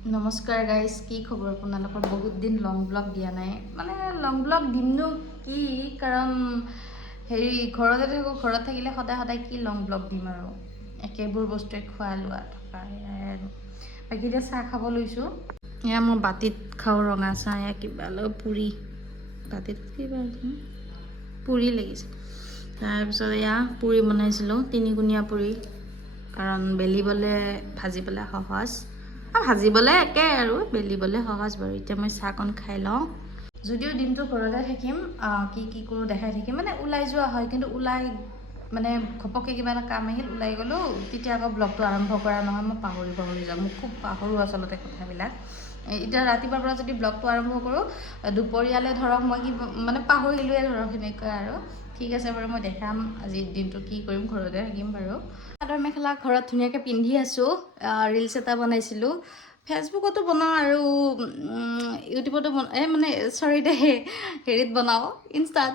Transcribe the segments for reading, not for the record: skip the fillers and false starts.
নমস্কাৰ গাইজ, কি খবৰ আপোনালোকৰ? বহুত দিন লং ব্লগ দিয়া নাই। মানে লং ব্লগ দিমনো কি, কাৰণ ঘৰতে থাকোঁ। ঘৰত থাকিলে সদায় সদায় কি লং ব্লগ দিম আৰু, একেবোৰ বস্তুৱে খোৱা লোৱা থকা সেয়াই আৰু। বাকী এতিয়া চাহ খাব লৈছোঁ। এয়া মই বাতিত খাওঁ ৰঙা চাহ, এয়া কিবা অলপ পুৰি বাতিত কিবা পুৰি লাগিছে। তাৰপিছত এয়া পুৰি বনাইছিলোঁ, তিনিকুণীয়া পুৰি, কাৰণ বেলিবলৈ ভাজিবলৈ সহজ। ভাজিবলৈ একে আৰু বেলিবলৈ সহজ বাৰু। এতিয়া মই চাহকণ খাই লওঁ। যদিও দিনটো ঘৰতে থাকিম, কি কৰোঁ দেখাই থাকিম। মানে ওলাই যোৱা হয়, কিন্তু ওলাই মানে ঘপককৈ কিবা এটা কাম আহিল, ওলাই গ'লোঁ, তেতিয়া আকৌ ব্লগটো আৰম্ভ কৰা নহয়। মই পাহৰি যাওঁ, মোক খুব পাহৰোঁ আচলতে কথাবিলাক। এতিয়া ৰাতিপুৱাৰ পৰা যদি ব্লগটো আৰম্ভ কৰোঁ, দুপৰীয়ালৈ ধৰক মই কি মানে পাহৰিলোৱে ধৰক, সেনেকুৱা আৰু। ঠিক আছে বাৰু, মই দেখাম আজিৰ দিনটো কি কৰিম, ঘৰতে থাকিম বাৰু। চাদৰ মেখেলা ঘৰত ধুনীয়াকৈ পিন্ধি আছোঁ। ৰিলচ এটা বনাইছিলোঁ, ফেচবুকতো বনাওঁ আৰু ইউটিউবতো মানে চৰি দে, হেৰিত বনাওঁ, ইনষ্টাত।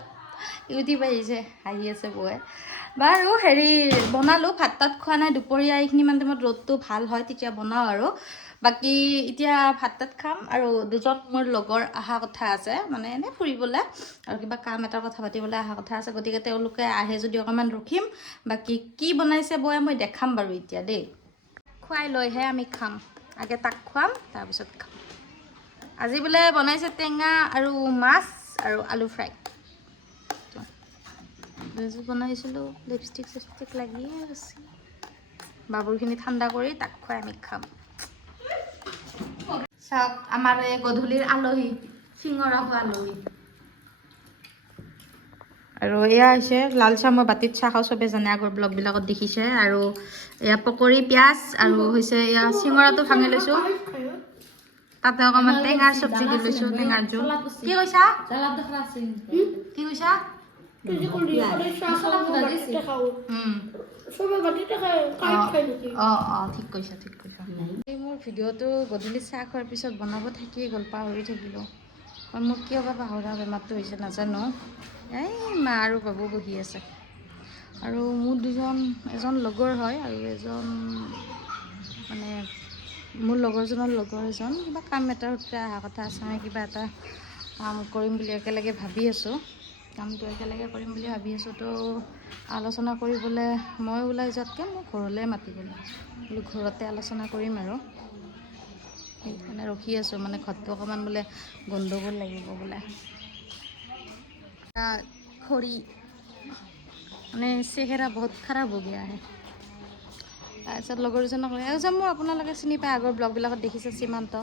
ইউটিউব আহিছে, হাঁহি আছে বৌয়ে বাৰু। বনালোঁ, ভাত তাত খোৱা নাই দুপৰীয়া। এইখিনিমান টাইমত ৰ'দটো ভাল হয়, তেতিয়া বনাওঁ আৰু। বাকী এতিয়া ভাত তাত খাম, আৰু দুজন মোৰ লগৰ অহা কথা আছে, মানে এনেই ফুৰিবলৈ আৰু কিবা কাম এটাৰ কথা পাতিবলৈ অহা কথা আছে। গতিকে তেওঁলোকে আহে যদি অকণমান ৰখিম। বাকী কি বনাইছে বৌয়ে মই দেখাম বাৰু এতিয়া দেই। খুৱাই লৈহে আমি খাম, আগে তাক খুৱাম তাৰপিছত খাম। আজি বোলে বনাইছে টেঙা আৰু মাছ আৰু আলু ফ্ৰাই। বনাইছিলোঁ, লিপষ্টিক চিপষ্টিক লাগিয়ে আছে। বাবুৰখিনি ঠাণ্ডা কৰি তাক খুৱাই আমি খাম। চাওক, আমাৰ এই গধূলিৰ আলহী, চিঙৰা খোৱা আলহী। আৰু এয়া হৈছে লাল চাহ। মই বাতিত চাহ খাওঁ, চবে জানে, আগৰ ব্লগবিলাকত দেখিছে। আৰু এয়া পকৰী, পিঁয়াজ, আৰু হৈছে এয়া চিঙৰাটো ভাঙি লৈছোঁ। তাতে অকণমান টেঙাৰ চব্জি দি লৈছোঁ, টেঙাৰ জোল। কি কৈছা? কি কৈছা? ঠিক কৈছা, ঠিক কৈছা। এই মোৰ ভিডিঅ'টো গধূলি চাহ খোৱাৰ পিছত বনাব থাকিয়ে গ'ল, পাহৰি থাকিলোঁ। মোৰ কিয় বা পাহৰা বেমাৰটো হৈছে নাজানো। এই মা আৰু বাবু বহি আছে, আৰু মোৰ এজন লগৰ হয়, আৰু এজন মানে মোৰ লগৰজনৰ লগৰ এজন কিবা কাম এটাৰ সূত্ৰে অহা কথা আছে। আমি কিবা এটা কাম কৰিম বুলি একেলগে ভাবি আছোঁ। কামটো একেলগে কৰিম বুলি ভাবি আছোঁ, তো আলোচনা কৰিবলৈ মই ওলাই যোৱাতকৈ মোক ঘৰলৈ মাতি গ'লোঁ, বোলো ঘৰতে আলোচনা কৰিম আৰু। সেইকাৰণে ৰখি আছোঁ, মানে ঘৰটো অকণমান বোলে গণ্ডগোল লাগিব বোলে। খৰি মানে চেহেৰা বহুত খাৰাপ হৈ গয়া হে। তাৰপিছত লগৰজনক মোৰ আপোনালোকে চিনি পায়, আগৰ ব্লগবিলাকত দেখিছে, সীমান্ত।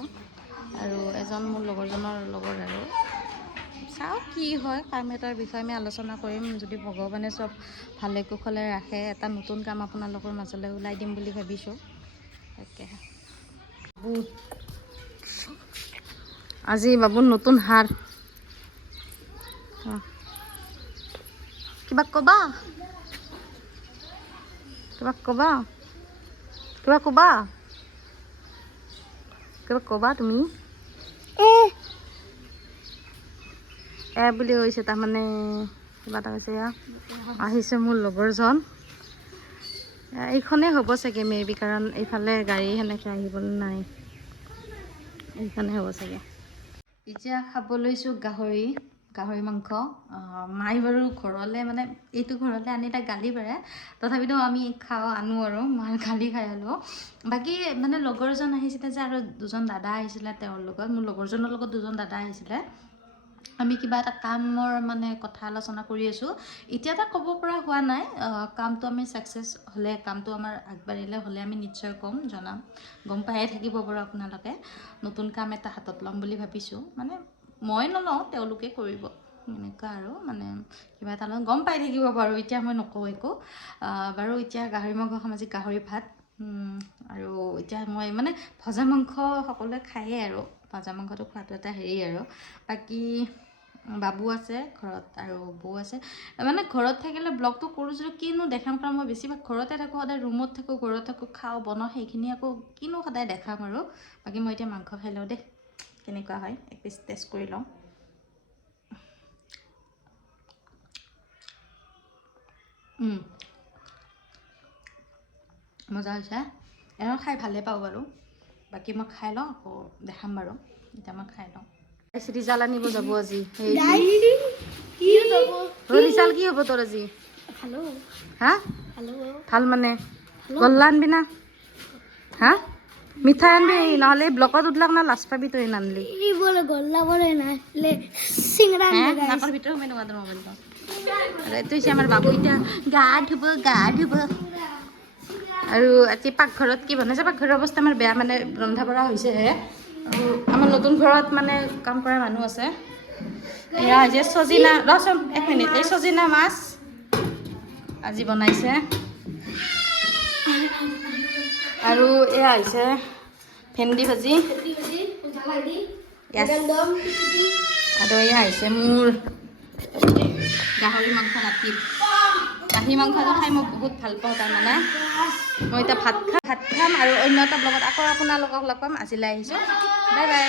আৰু এজন মোৰ লগৰজনৰ লগৰ আৰু। চাওঁ কি হয়, কাম এটাৰ বিষয়ে আমি আলোচনা কৰিম। যদি ভগৱানে চব ভালে কুশলে ৰাখে, এটা নতুন কাম আপোনালোকৰ মাজলৈ ওলাই দিম বুলি ভাবিছোঁ। তাকে আজি বাবুৰ নতুন হাৰ। কিবা ক'বা? কিবা ক'বা? কিবা ক'বা? কিবা ক'বা তুমি? বুলি কৈছে, তাৰমানে কিবা এটা কৈছে। আহিছে মোৰ লগৰজন। এইখনেই হ'ব চাগে মেবি, কাৰণ এইফালে গাড়ী সেনেকৈ আহিবলৈ নাই। এইখনে হ'ব চাগে। এতিয়া খাব লৈছোঁ গাহৰি মাংস। মায়ে বাৰু ঘৰলৈ, মানে এইটো ঘৰলৈ আনিলে গালি পাৰে, তথাপিতো আমি আনো আৰু মাৰ গালি খাই হ'লেও। বাকী মানে লগৰজন আহিছিলে যে, আৰু দুজন দাদা আহিছিলে তেওঁৰ লগত। মোৰ লগৰজনৰ লগত দুজন দাদা আহিছিলে। আমি কিবা এটা কামৰ মানে কথা আলোচনা কৰি আছোঁ। এতিয়া এটা ক'ব পৰা হোৱা নাই। কামটো আমি ছাকচেছ হ'লে, কামটো আমাৰ আগবাঢ়িলে হ'লে আমি নিশ্চয় জনাম। গম পায়ে থাকিব বাৰু আপোনালোকে। নতুন কাম এটা হাতত ল'ম বুলি ভাবিছোঁ। মানে মই নলওঁ, তেওঁলোকে কৰিব, এনেকুৱা আৰু। মানে কিবা এটা লৈ গম পাই থাকিব বাৰু, এতিয়া মই নকওঁ একো বাৰু। এতিয়া গাহৰি মাংস খাম, আজি গাহৰি ভাত। আৰু এতিয়া মই মানে ভজা মাংস সকলোৱে খায়েই, আৰু ভজা মাংসটো খোৱাটো এটা হেৰি আৰু। বাকী বাবু আছে ঘৰত, আৰু বৌ আছে। মানে ঘৰত থাকিলে ব্লগটো কৰোঁ যদিও কিনো দেখাম, কাৰণ মই বেছিভাগ ঘৰতে থাকোঁ, সদায় ৰুমত থাকোঁ, ঘৰত থাকোঁ, খাওঁ বনাওঁ, সেইখিনি আকৌ কিনো সদায় দেখাম আৰু। বাকী মই এতিয়া মাংস খাই লওঁ দেই, কেনেকুৱা হয় এক পিচ টেষ্ট কৰি লওঁ। মজা হৈছে, খাই ভালেই পাওঁ বাৰু। বাকী মই খাই লওঁ আকৌ দেখাম বাৰু এতিয়া মই খাই লওঁ ৰিজাল্ট আনিব যাব আজি ৰিজাল্ট কি হ'ব তোৰ আজি হা ভাল মানে গল্লা আনবি না হা মিঠাই আনবি নহ'লে ব্লকত উঠলাক না লাজ পাবি তই নানলি নাকৰ ভিতৰত সোমাই নোৱা তোৰ মোবাইলটো আৰু এইটো হৈছে আমাৰ বাবু এতিয়া গা ধুব আৰু আজি পাকঘৰত কি বনাইছে পাকঘৰৰ অৱস্থা আমাৰ বেয়া মানে ৰন্ধা বঢ়া হৈছেহে আৰু আমাৰ নতুন ঘৰত মানে কাম কৰা মানুহ আছে এয়া হৈছে চজিনা ৰচোন 1 মিনিট এই চজিনা মাছ আজি বনাইছে আৰু এয়া হৈছে ভেন্দি ভাজি আৰু এয়া হৈছে মোৰ গাহৰি মাংস ৰাতিৰ গাহৰি মাংসটো খাই মই বহুত ভাল পাওঁ তাৰমানে মই এতিয়া ভাত খাম আৰু অন্য এটা ব্লগত আকৌ আপোনালোকক লগ পাম আজিলৈ আহিছোঁ বাই বাই